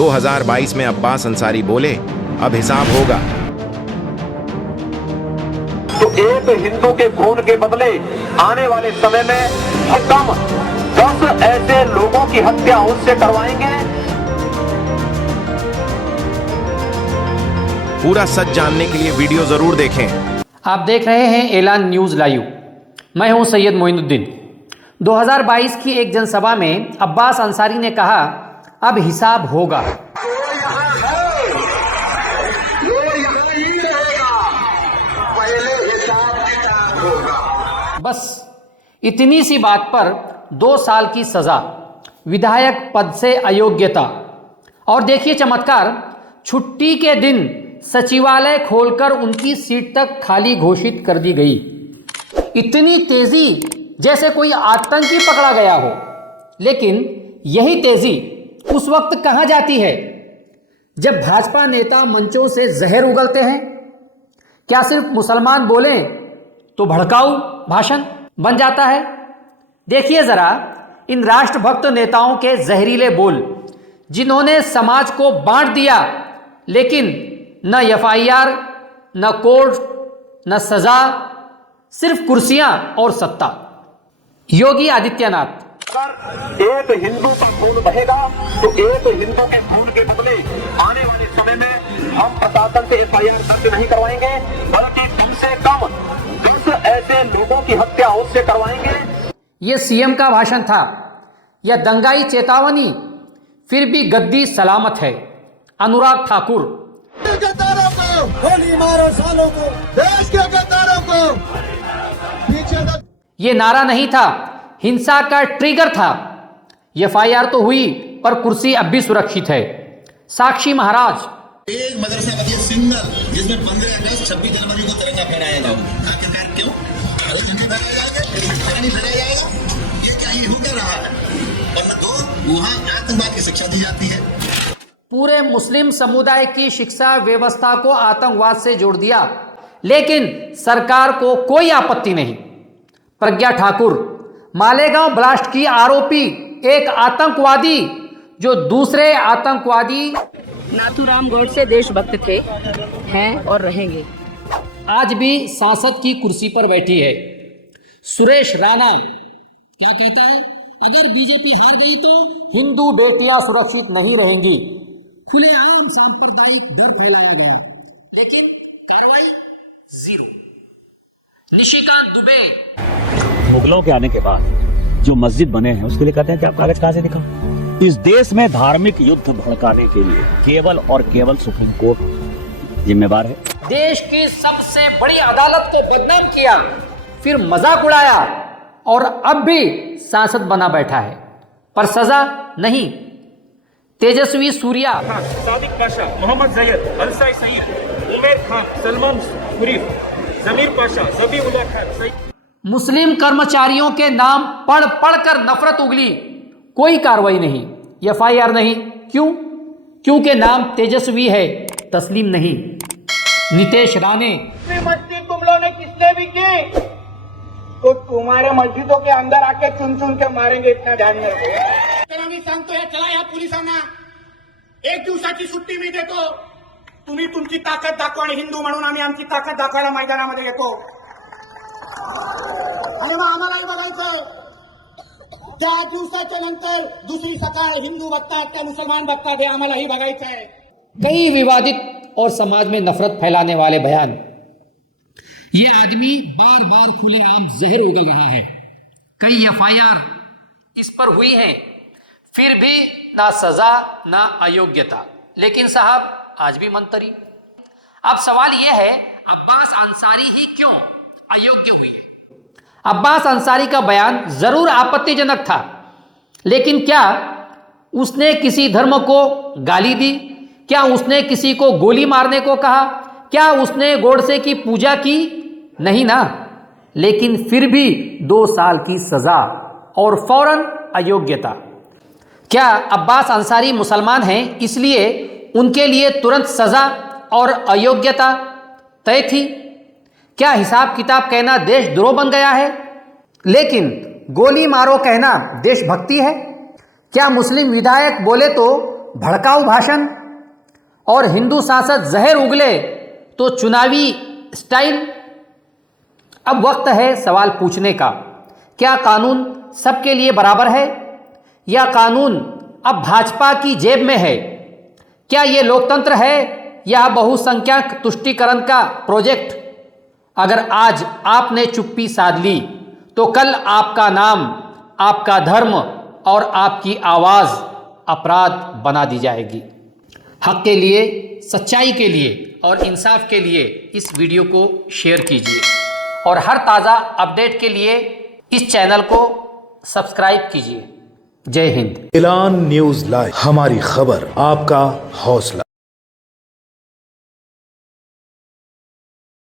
2022 में अब्बास अंसारी बोले, अब हिसाब होगा। तो एक हिंदू के खून के बदले आने वाले समय में हम 10 ऐसे लोगों की हत्या उससे करवाएंगे। पूरा सच जानने के लिए वीडियो जरूर देखें। आप देख रहे हैं ऐलान न्यूज़ लाइव। मैं हूं सैयद मोइनुद्दीन। 2022 की एक जनसभा में अब्बास अंसारी ने कहा, अब हिसाब होगा। बस इतनी सी बात पर 2 साल की सजा, विधायक पद से अयोग्यता और देखिए चमत्कार, छुट्टी के दिन सचिवालय खोलकर उनकी सीट तक खाली घोषित कर दी गई। इतनी तेजी जैसे कोई आतंकी पकड़ा गया हो। लेकिन यही तेजी उस वक्त कहां जाती है जब भाजपा नेता मंचों से जहर उगलते हैं। क्या सिर्फ मुसलमान बोलें तो भड़काऊ भाषण बन जाता है? देखिए जरा इन राष्ट्रभक्त नेताओं के जहरीले बोल, जिन्होंने समाज को बांट दिया, लेकिन न एफआईआर, न कोर्ट, न सजा, सिर्फ कुर्सियां और सत्ता। योगी आदित्यनाथ, अगर एक हिंदू का खून बहेगा तो एक हिंदू के खून के बदले आने वाले समय में हम प्रशासन से एफआईआर दर्ज नहीं करवाएंगे, बल्कि कम से कम 10 ऐसे लोगों की हत्या उससे करवाएंगे। ये सीएम का भाषण था या दंगाई चेतावनी? फिर भी गद्दी सलामत है। अनुराग ठाकुर, गोली मारो सालों को, देश के गद्दारों को पीछे। ये नारा नहीं था, हिंसा का ट्रिगर था। एफआईआर तो हुई पर कुर्सी अब भी सुरक्षित है। साक्षी महाराज, एक मदरसा बनिए सिंगल, जिसमें 15 अगस्त 26 जनवरी को तिरंगा फहराया जाएगा। आखिरकार क्यों? अरे झंडे फहराया जाएगा, नहीं फहराया जाएगा। ये क्या, ये हो क्या रहा है? और दो, वहां आतंकवाद की शिक्षा दी जाती है। पूरे मुस्लिम समुदाय की शिक्षा व्यवस्था को आतंकवाद से जोड़ दिया, लेकिन सरकार को कोई आपत्ति नहीं। प्रज्ञा ठाकुर, मालेगांव ब्लास्ट की आरोपी एक आतंकवादी जो दूसरे आतंकवादी नाथूराम गोडसे देशभक्त थे, हैं और रहेंगे। आज भी सांसद की कुर्सी पर बैठी है। सुरेश राणा क्या कहता है, अगर बीजेपी हार गई तो हिंदू बेटियां सुरक्षित नहीं रहेंगी। खुलेआम सांप्रदायिक डर फैलाया गया, लेकिन कार्रवाई जीरो। निशिकांत दुबे, मुगलों के आने के बाद जो मस्जिद बने हैं उसके लिए कहते हैं कि आप कागज कहां से दिखाओ। इस देश में धार्मिक युद्ध भड़काने के लिए केवल और केवल सुप्रीम कोर्ट जिम्मेवार है। देश की सबसे बड़ी अदालत को बदनाम किया, फिर मजाक उड़ाया और अब भी सांसद बना बैठा है, पर सजा नहीं। तेजस्वी सूर्या, सादिक पाशा, मोहम्मद जैद, अलसाई सईद, उमेर खान, सलमान खुरीफ, जमीर पाशा, ज़बीउल्लाह खान। मुस्लिम कर्मचारियों के नाम पढ़ पढ़कर नफरत उगली, कोई कार्रवाई नहीं, एफआईआर नहीं। क्यों? क्योंकि नाम तेजस्वी है, तस्लीम नहीं। नितेश राणे, मस्जिद तुम लोगों ने किसने भी की तो तुम्हारे मस्जिदों के अंदर आके चुन चुन के मारेंगे, इतना ध्यान में रखो। तर आम्ही सांगतो चला या पोलिसांना 1 दिवसाची सुट्टी मी देतो, तुम्ही तुमची ताकद दाखवा आणि हिंदू म्हणून आम्ही आमची ताकद दाखवायला मैदानामध्ये येतो। आणि मग आम्हालाही बघायचं, त्या दिवसाच्या नंतर दुसरी सकाळ हिंदू बघतात त्या मुसलमान बघतात, हे आम्हालाही बघायचं है। कई विवादित और समाज में नफरत फैलाने वाले बयान। ये आदमी बार बार खुलेआम जहर उगल रहा है। कई एफआईआर इस पर हुई हैं, फिर भी ना सजा ना अयोग्यता। लेकिन साहब आज भी मंतरी। अब सवाल यह है, अब्बास अंसारी ही क्यों अयोग्य हुई है? अब्बास अंसारी का बयान जरूर आपत्तिजनक था, लेकिन क्या उसने किसी धर्म को गाली दी? क्या उसने किसी को गोली मारने को कहा? क्या उसने गोडसे की पूजा की? नहीं ना। लेकिन फिर भी 2 साल की सजा और फौरन अयोग्यता। क्या अब्बास अंसारी मुसलमान हैं इसलिए उनके लिए तुरंत सजा और अयोग्यता तय थी? क्या हिसाब किताब कहना देशद्रोह बन गया है? लेकिन गोली मारो कहना देशभक्ति है? क्या मुस्लिम विधायक बोले तो भड़काऊ भाषण और हिंदू सांसद जहर उगले तो चुनावी स्टाइल। अब वक्त है सवाल पूछने का, क्या कानून सबके लिए बराबर है या कानून अब भाजपा की जेब में है? क्या ये लोकतंत्र है या बहुसंख्यक तुष्टीकरण का प्रोजेक्ट? अगर आज आपने चुप्पी साध ली तो कल आपका नाम, आपका धर्म और आपकी आवाज़ अपराध बना दी जाएगी। हक के लिए, सच्चाई के लिए और इंसाफ के लिए इस वीडियो को शेयर कीजिए और हर ताज़ा अपडेट के लिए इस चैनल को सब्सक्राइब कीजिए। जय हिंद। ऐलान न्यूज़ लाइव, हमारी खबर आपका हौसला।